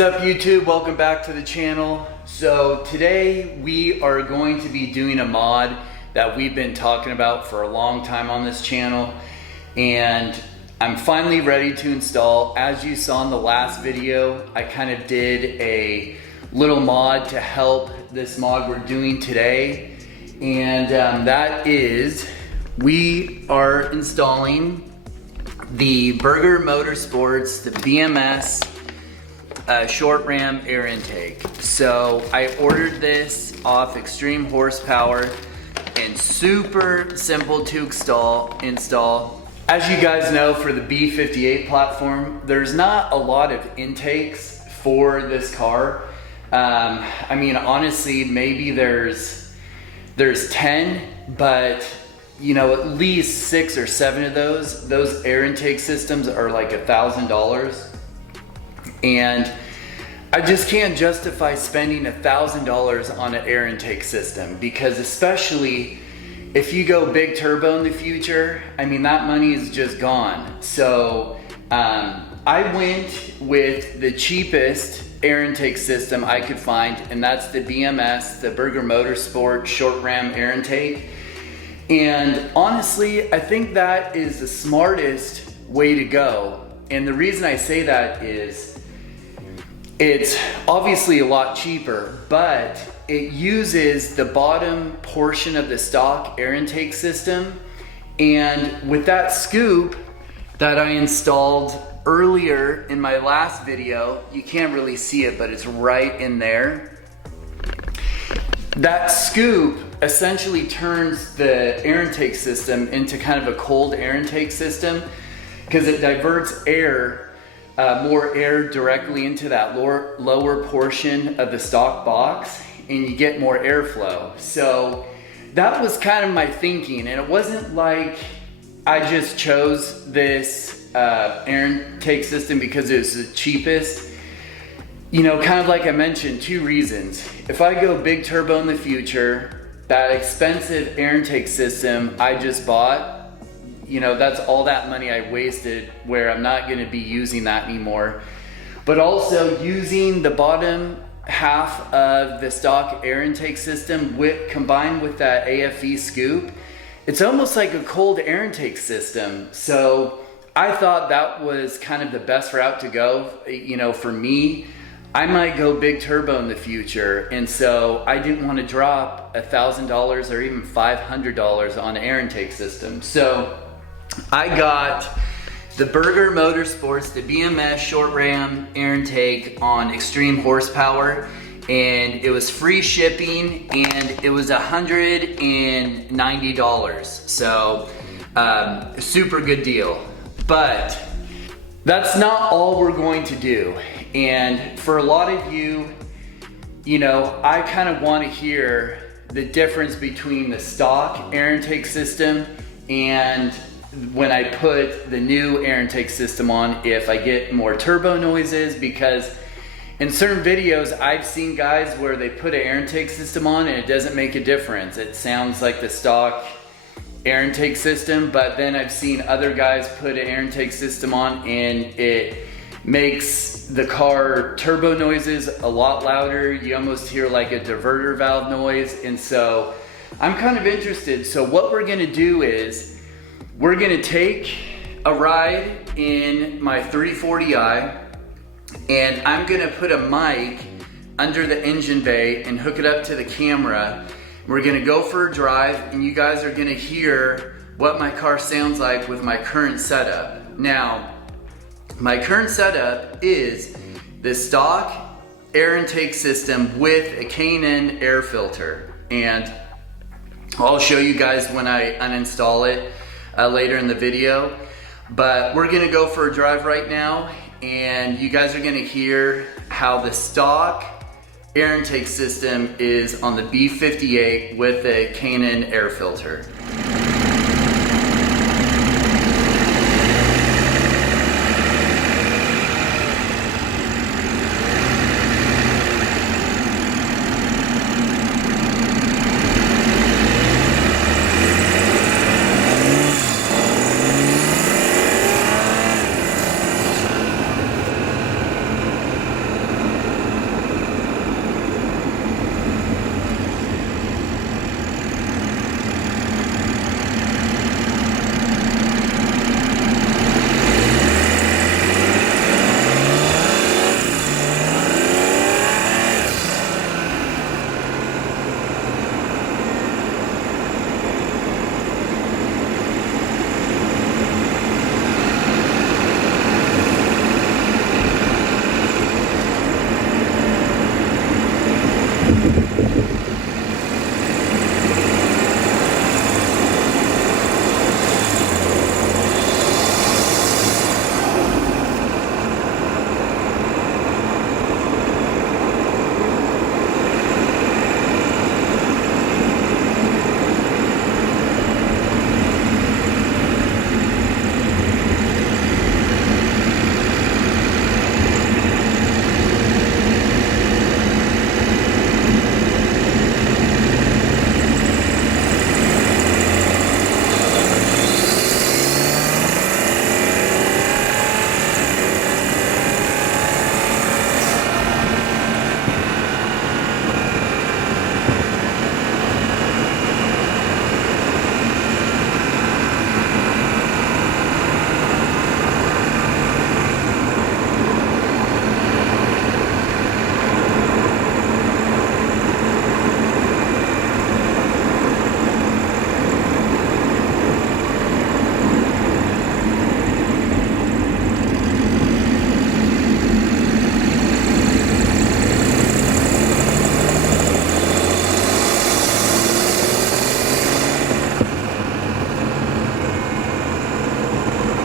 What's up YouTube? Welcome back to the channel. So today we are going to be doing a mod that we've been talking about for a long time on this channel, and I'm finally ready to install. As you saw in the last video, I kind of did a little mod to help this mod we're doing today, and that is we are installing the Burger Motorsports, the BMS short ram air intake. So I ordered this off Extreme Horsepower and super simple to install. As you guys know, for the B58 platform, there's not a lot of intakes for this car. I mean, honestly, maybe there's 10, but you know, at least 6 or 7 of those air intake systems are like $1,000. And I just can't justify spending $1,000 on an air intake system, because especially if you go big turbo in the future, I mean, that money is just gone. So I went with the cheapest air intake system I could find, and that's the BMS, the Burger Motorsport short ram air intake. And honestly, I think that is the smartest way to go. And the reason I say that is it's obviously a lot cheaper, but it uses the bottom portion of the stock air intake system. And with that scoop that I installed earlier in my last video, you can't really see it, but it's right in there. That scoop essentially turns the air intake system into kind of a cold air intake system, because it diverts more air directly into that lower portion of the stock box, and you get more airflow. So that was kind of my thinking, and it wasn't like I just chose this air intake system because it was the cheapest. You know, kind of like I mentioned, 2 reasons. If I go big turbo in the future, that expensive air intake system I just bought, you know, that's all that money I wasted, where I'm not gonna be using that anymore. But also using the bottom half of the stock air intake system combined with that AFE scoop, it's almost like a cold air intake system. So I thought that was kind of the best route to go. You know, for me, I might go big turbo in the future, and so I didn't want to drop $1,000 or even $500 on an air intake system. So I got the Burger Motorsports, the BMS short ram air intake on Extreme Horsepower, and it was free shipping, and it was $190. So super good deal. But that's not all we're going to do. And for a lot of you, you know, I kind of want to hear the difference between the stock air intake system and when I put the new air intake system on, if I get more turbo noises. Because in certain videos I've seen guys where they put an air intake system on and it doesn't make a difference. It sounds like the stock air intake system, but then I've seen other guys put an air intake system on and it makes the car turbo noises a lot louder. You almost hear like a diverter valve noise. And so I'm kind of interested. So what we're gonna do is we're gonna take a ride in my 340i, and I'm gonna put a mic under the engine bay and hook it up to the camera. We're gonna go for a drive, and you guys are gonna hear what my car sounds like with my current setup. Now, my current setup is the stock air intake system with a K&N air filter, and I'll show you guys when I uninstall it later in the video. But we're gonna go for a drive right now, and you guys are gonna hear how the stock air intake system is on the B58 with a K&N air filter.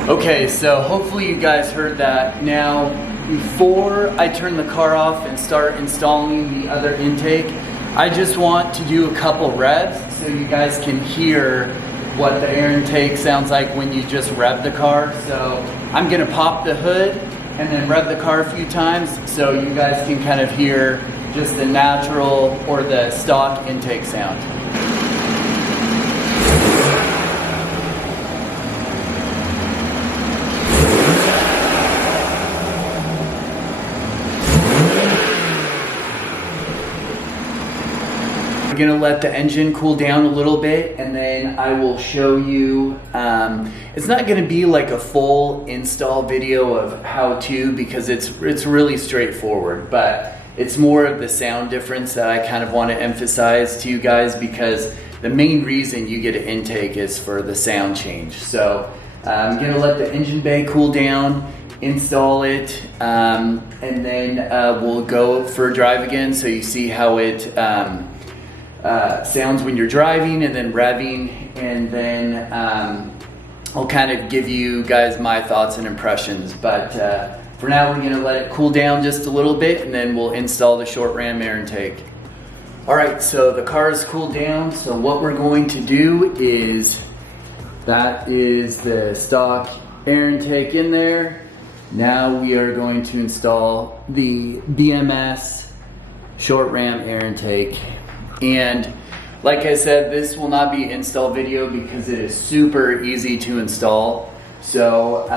Okay, so hopefully you guys heard that. Now, before I turn the car off and start installing the other intake, I just want to do a couple revs so you guys can hear what the air intake sounds like when you just rev the car. So I'm gonna pop the hood and then rev the car a few times so you guys can kind of hear just the natural or the stock intake sound. I'm gonna let the engine cool down a little bit and then I will show you, it's not gonna be like a full install video of how to, because it's really straightforward, but it's more of the sound difference that I kind of want to emphasize to you guys, because the main reason you get an intake is for the sound change. So I'm gonna let the engine bay cool down, install it, and then we'll go for a drive again so you see how it sounds when you're driving and then revving, and then I'll kind of give you guys my thoughts and impressions. But for now, we're gonna let it cool down just a little bit and then we'll install the short ram air intake. All right, so the car is cooled down. So what we're going to do is, that is the stock air intake in there. Now we are going to install the BMS short ram air intake. And like I said, this will not be install video because it is super easy to install. So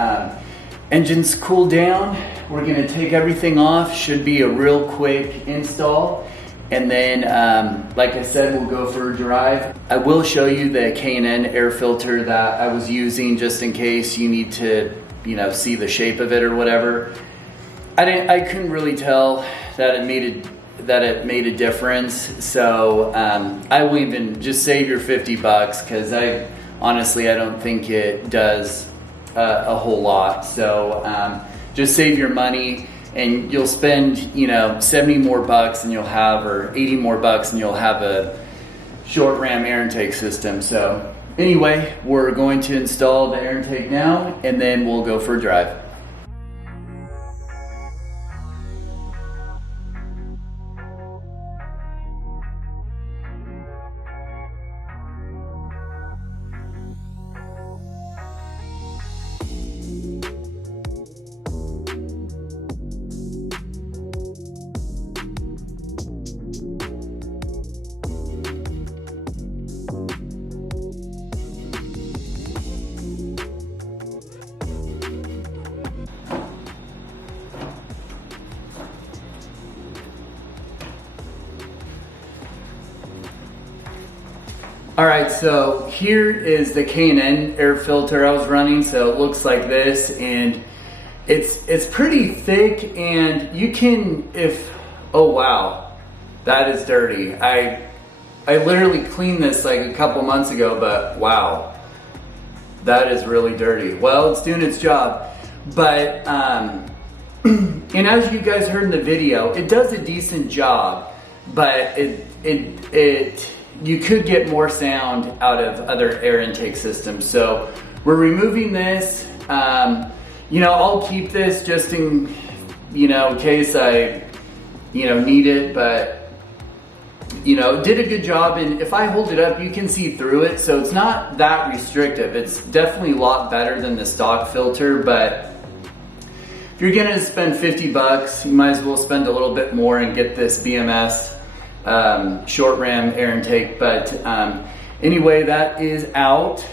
engine's cooled down. We're gonna take everything off. Should be a real quick install. And then, like I said, we'll go for a drive. I will show you the K&N air filter that I was using just in case you need to, you know, see the shape of it or whatever. I couldn't really tell that it made a difference. So I will even just save your 50 bucks, because honestly I don't think it does a whole lot. So just save your money and you'll spend, you know, 70 more bucks and you'll have, or 80 more bucks and you'll have a short ram air intake system. So anyway, we're going to install the air intake now and then we'll go for a drive. All right, so here is the K&N air filter I was running. So it looks like this, and it's pretty thick, and you can, oh wow, that is dirty. I literally cleaned this like a couple months ago, but wow, that is really dirty. Well, it's doing its job. But, and as you guys heard in the video, it does a decent job, but you could get more sound out of other air intake systems. So we're removing this. You know, I'll keep this just in, you know, in case I, you know, need it, but, you know, did a good job. And if I hold it up, you can see through it. So it's not that restrictive. It's definitely a lot better than the stock filter, but if you're gonna spend 50 bucks, you might as well spend a little bit more and get this BMS short ram air intake. But anyway, that is out.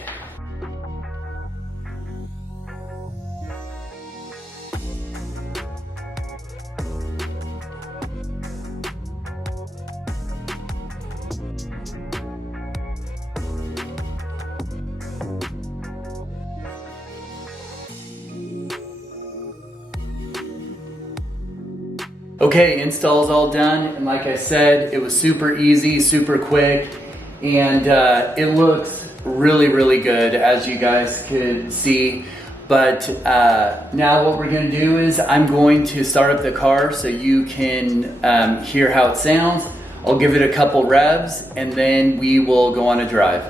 Okay, install's all done, and like I said, it was super easy, super quick, and it looks really, really good, as you guys could see. But now what we're gonna do is I'm going to start up the car so you can hear how it sounds. I'll give it a couple revs, and then we will go on a drive.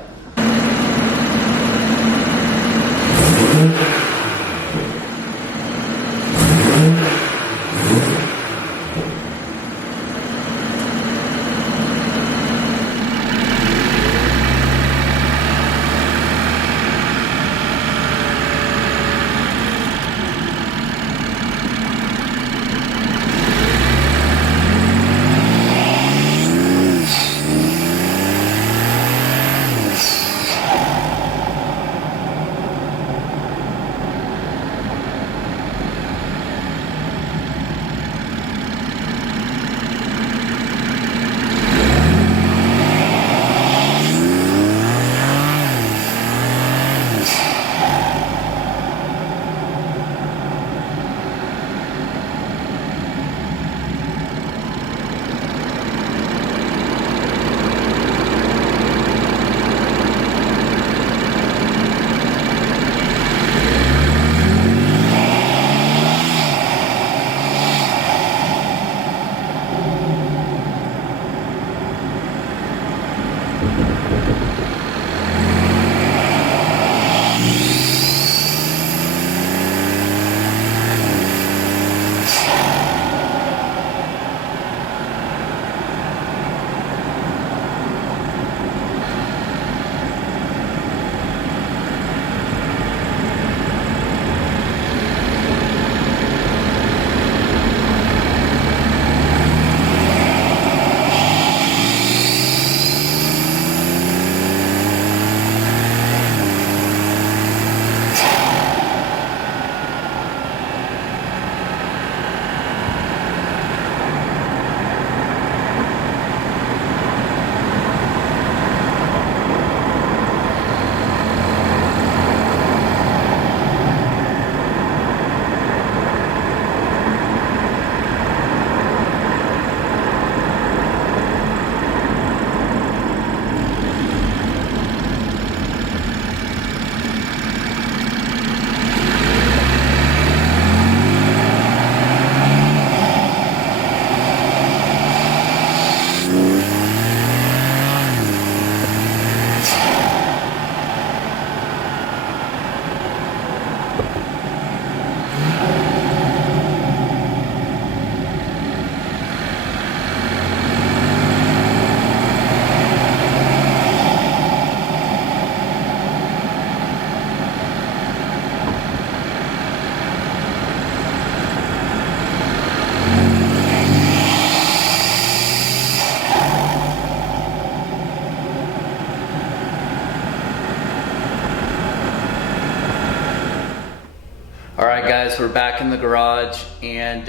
guys, we're back in the garage and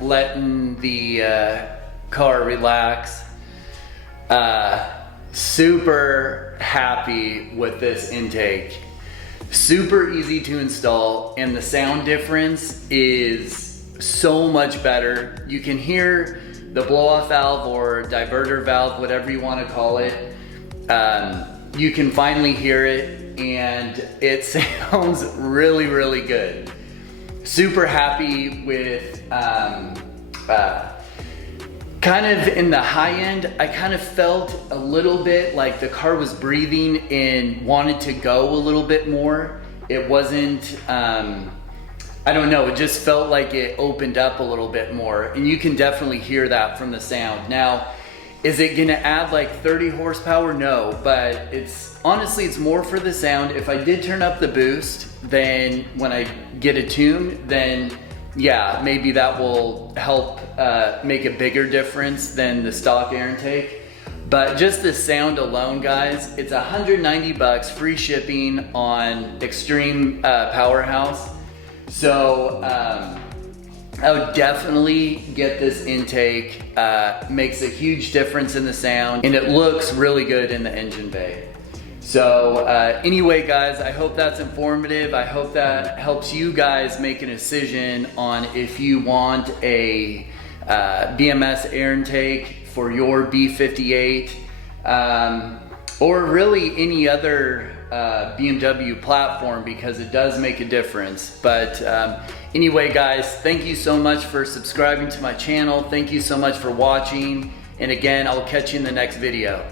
letting the car relax. Super happy with this intake. Super easy to install, and the sound difference is so much better. You can hear the blow-off valve or diverter valve, whatever you want to call it. You can finally hear it, and it sounds really, really good. Super happy with kind of in the high end. I kind of felt a little bit like the car was breathing and wanted to go a little bit more. It wasn't, I don't know, it just felt like it opened up a little bit more, and you can definitely hear that from the sound. Now, is it gonna add like 30 horsepower? No, but it's honestly, it's more for the sound. If I did turn up the boost, then when I get a tune, then yeah, maybe that will help make a bigger difference than the stock air intake. But just the sound alone, guys, it's 190 bucks, free shipping on Extreme Powerhouse. So I would definitely get this intake. Makes a huge difference in the sound, and it looks really good in the engine bay. So anyway, guys, I hope that's informative. I hope that helps you guys make a decision on if you want a BMS air intake for your B58, or really any other BMW platform, because it does make a difference. But anyway, guys, thank you so much for subscribing to my channel. Thank you so much for watching. And again, I'll catch you in the next video.